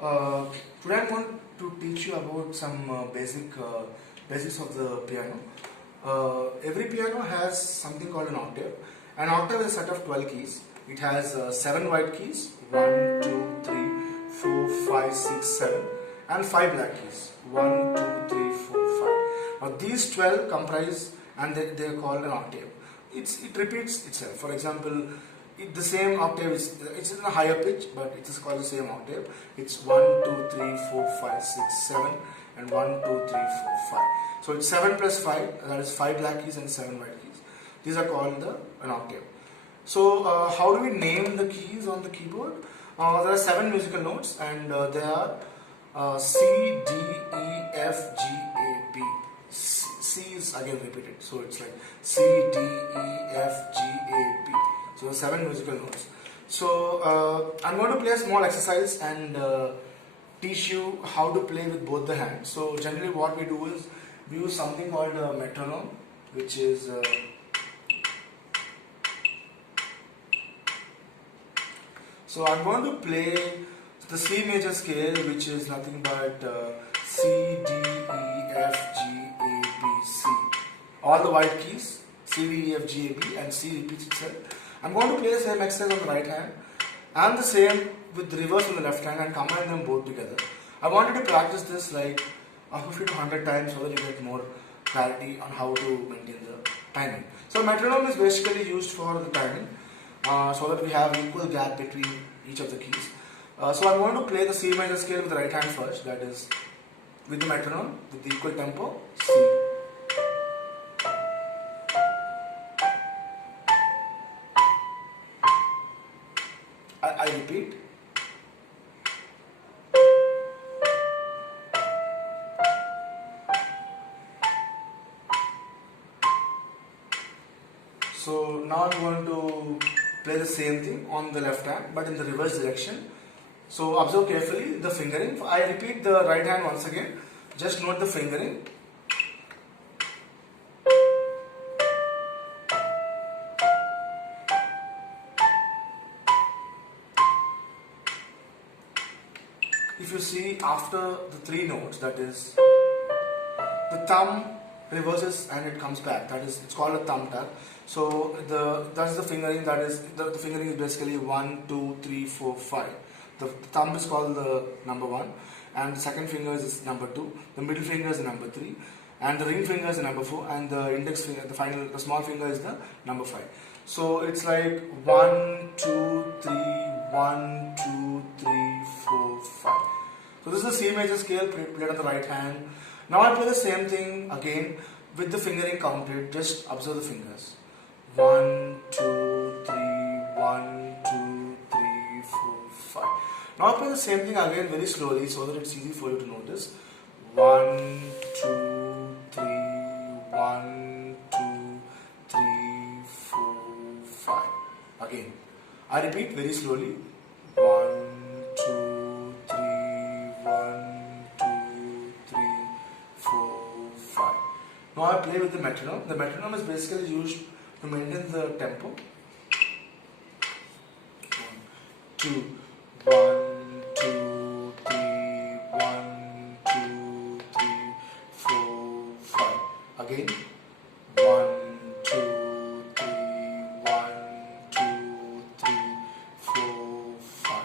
Uh, Today I'm going to teach you about some basics of the piano. Every piano has something called an octave. An octave is a set of 12 keys. It has 7 white keys, 1, 2, 3, 4, 5, 6, 7, and 5 black keys, 1, 2, 3, 4, 5. Now these 12 comprise and they are called an octave. It repeats itself. For example, the same octave it's in a higher pitch, but it is called the same octave. It's 1, 2, 3, 4, 5, 6, 7, and 1, 2, 3, 4, 5. So it's 7 plus 5, that is 5 black keys and 7 white keys. These are called an octave. So how do we name the keys on the keyboard? There are 7 musical notes, and they are C, D, E, F, G, A, B. C is again repeated, so it's like C, D, E, F, G, A, B. So 7 musical notes. So I'm going to play a small exercise and teach you how to play with both the hands. So generally what we do is we use something called a metronome, which is so I'm going to play the C major scale, which is nothing but C, D, E, F, G, A, B, C. All the white keys, C, D, E, F, G, A, B, and C repeats itself. I'm going to play the same exercise on the right hand and the same with the reverse on the left hand and combine them both together. I want you to practice this like 50 to 100 times so that you get more clarity on how to maintain the timing. So metronome is basically used for the timing so that we have equal gap between each of the keys. So I'm going to play the C major scale with the right hand first, that is with the metronome with the equal tempo C. I repeat. So now I'm going to play the same thing on the left hand but in the reverse direction. So observe carefully the fingering. I repeat the right hand once again. Just note the fingering. If you see after the 3 notes, that is the thumb reverses and it comes back. That is, it's called a thumb tap. So that's the fingering. That is the fingering is basically 1, 2, 3, 4, 5. The thumb is called the number 1, and the second finger is number 2. The middle finger is the number 3, and the ring finger is the number 4, and the index finger, the small finger is the number 5. So it's like 1, 2, 3, 1, 2, 3, 4, 5. So this is the C major scale played on the right hand. Now I play the same thing again with the fingering counted. Just observe the fingers. 1, 2, 3, 1, 2, 3, 4, 5. Now I play the same thing again very slowly so that it's easy for you to notice. 1, 2, 3, 1, 2, 3, 4, 5. Again. I repeat very slowly. 1, 2, 3, 1, 2, 3, 4, 5. Now I play with the metronome. The metronome is basically used to maintain the tempo. 1, 2, 3, 1, 2, 3, 4, 5. Again. 1, 2, 3, 1, 2, 3, 4, 5.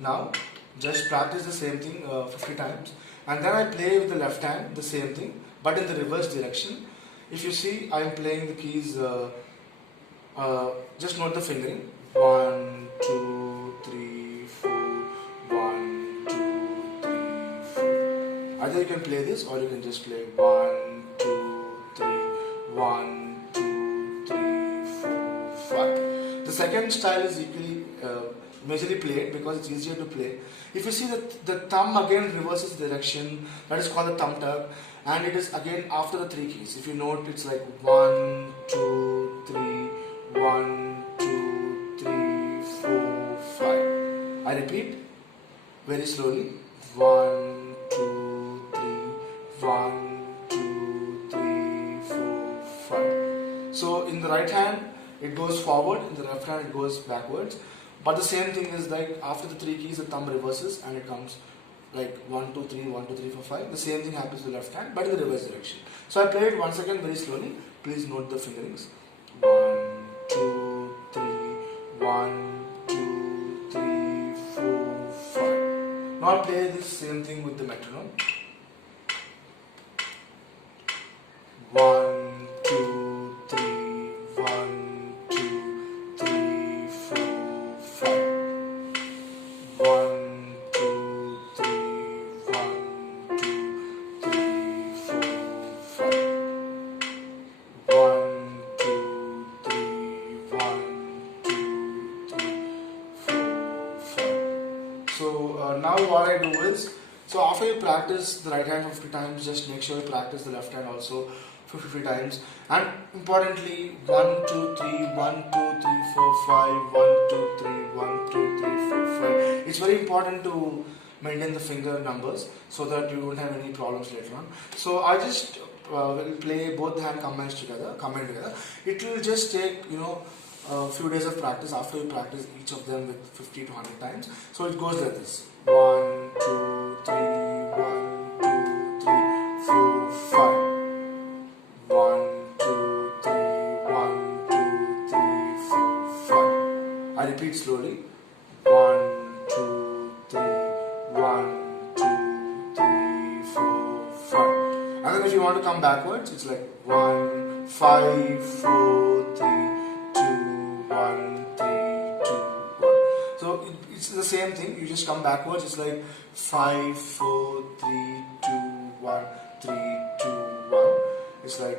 Now, just practice the same thing 50 times, and then I play with the left hand the same thing, but in the reverse direction. If you see, I am playing the keys. Just note the fingering. 1, 2, 3, 4. 1, 2, 3, 4. Either you can play this, or you can just play 1, 2, 3, 1, 2, 3, 4, 5. The second style is equally majorly played because it's easier to play. If you see that the thumb again reverses direction, that is called the thumb tap, and it is again after the 3 keys. If you note, it's like 1, 2, 3, 1, 2, 3, 4, 5. I repeat very slowly. 1, 2, 3, 1, 2, 3, 4, 5. So in the right hand it goes forward, in the left hand it goes backwards. But the same thing is like after the 3 keys, the thumb reverses and it comes like 1, 2, 3, 1, 2, 3, 4, 5. The same thing happens with the left hand, but in the reverse direction. So I play it once again very slowly. Please note the fingerings. 1, 2, 3, 1, 2, 3, 4, 5. Now I'll play the same thing with the metronome. 1, 2, 3, 1, 2, 3, 4, 5. 1, 2, 3, 1, 2, 3, 4, 5. 1, 2, 3, 1, 2, 3, 4, 5. So now what I do is, so after you practice the right hand for 50 times, just make sure you practice the left hand also for 50 times. And importantly, 1, 2, 3, 1, 2, 3, 4, 5, 1, 2, 3, 1, 2, 3, 4, 5. It's very important to maintain the finger numbers so that you won't have any problems later on. So I just will play both the hand combined together. It will just take, a few days of practice after you practice each of them with 50 to 100 times. So it goes like this: 1, 2, 3, 1, 2, 3, 4, 5. 1, 2, 3, 1, 2, 3, 4, 5. I repeat slowly: 1, 2, 3, 1, 2, 3, 4, 5. And then if you want to come backwards, it's like 1, 5, 4, 3, 2, 1, 3, 2, 1. So it's the same thing. You just come backwards. It's like 5, 4, 3, 2, 1, 3, 2, 1. It's like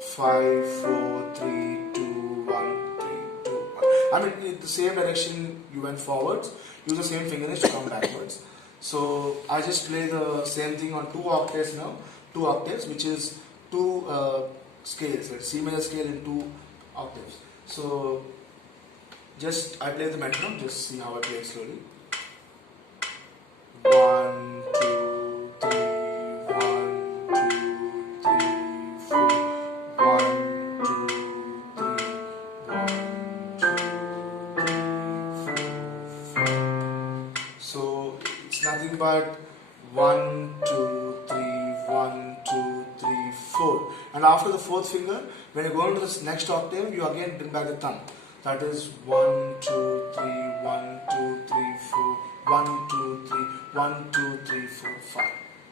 5, 4, 3, 2, 1, 3, 2, 1. I mean, in the same direction you went forwards, use the same fingernails to come backwards. So I just play the same thing on 2 octaves now. 2 octaves, which is 2 scales, like C major scale in 2 octaves. So just I play the metronome, just see how I play it slowly. 1, 2, 3, 1, 2, 3, 4. 1, 2, 3, 1, 2, 3, 4, 5. So it's nothing but 1, 2, 3, 1, 2, 3, 4. And after the 4th finger, when you go into the next octave, you again bring back the thumb. That is 1, 2, 3, 1, 2, 3, 4, 1, 2, 3, 1, 2, 3, 4, 5.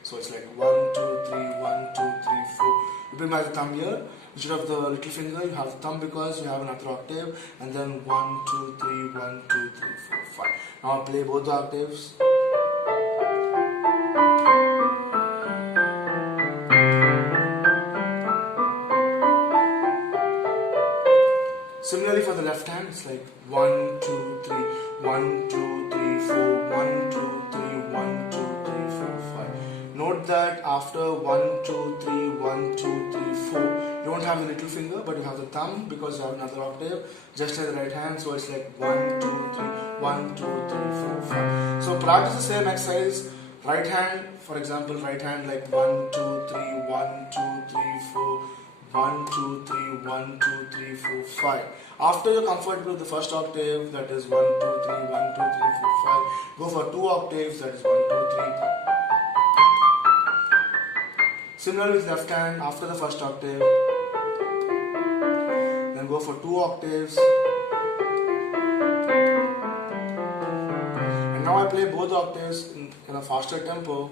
So it's like 1, 2, 3, 1, 2, 3, 4. You bring back the thumb here. Instead of the little finger, you have the thumb because you have another octave. And then 1, 2, 3, 1, 2, 3, 4, 5. Now I'll play both the octaves. Similarly for the left hand, it's like 1, 2, 3, 1, 2, 3, 4, 1, 2, 3, 1, 2, 3, 4, 5. Note that after 1, 2, 3, 1, 2, 3, 4, you don't have the little finger, but you have the thumb because you have another octave, just like the right hand. So it's like 1, 2, 3, 1, 2, 3, 4, 5. So practice the same exercise. Right hand, for example, right hand like 1, 2, 3, 1, 2, 3, 4. 1, 2, 3, 1, 2, 3, 4, 5. After you're comfortable with the first octave, that is 1, 2, 3, 1, 2, 3, 4, 5. Go for 2 octaves, that is 1, 2, 3. Similarly with left hand, after the first octave, then go for 2 octaves. And now I play both octaves in a faster tempo.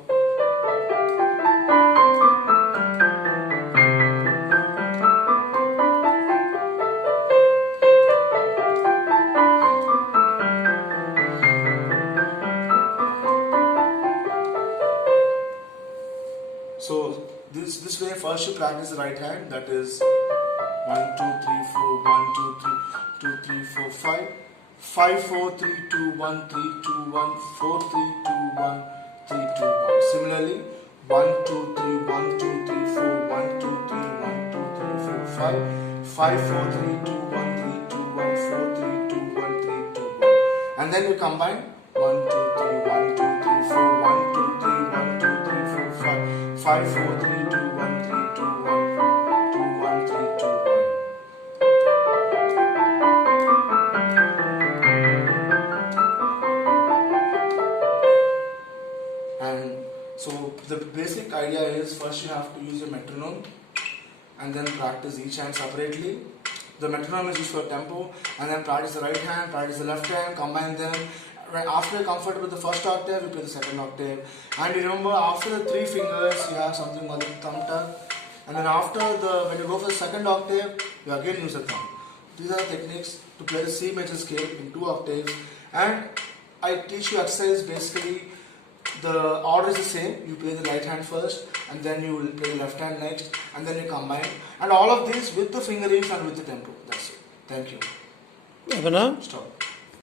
So this way, first you practice the right hand, that is 1, 2, 3, 4, 1, 2, 3, 2, 3, 4, 5. 5, 4, 3, 2, 1, 3, 2, 1, 4, 3, 2, 1, 3, 2, 1. Similarly, 1, 2, 3, 1, 2, 3, 4, 1, 2, 3, 1, 2, 3, 4, 5. 5, 4, 3, 2, 1, 3, 2, 1, 4, 3, 2, 1, 3, 2, 1. And then you combine 1, 2, 3, 1, 2, 3, 4, 1, 2, 3, 1, 2, 3, 4, 5. 5, 4, 3, 2, 1, 3, 2, 1, 2, 1, 3, 2, 1. So the basic idea is first you have to use a metronome and then practice each hand separately. The metronome is used for tempo, and then practice the right hand, practice the left hand, combine them. After you're comfortable with the first octave, you play the second octave. And you remember after the 3 fingers, you have something called the thumb tuck. And then when you go for the second octave, you again use the thumb. These are techniques to play the C major scale in 2 octaves. And I teach you exercise basically. The order is the same. You play the right hand first, and then you will play the left hand next, and then you combine. And all of this with the fingerings and with the tempo. That's it. Thank you. Abhinav? Stop.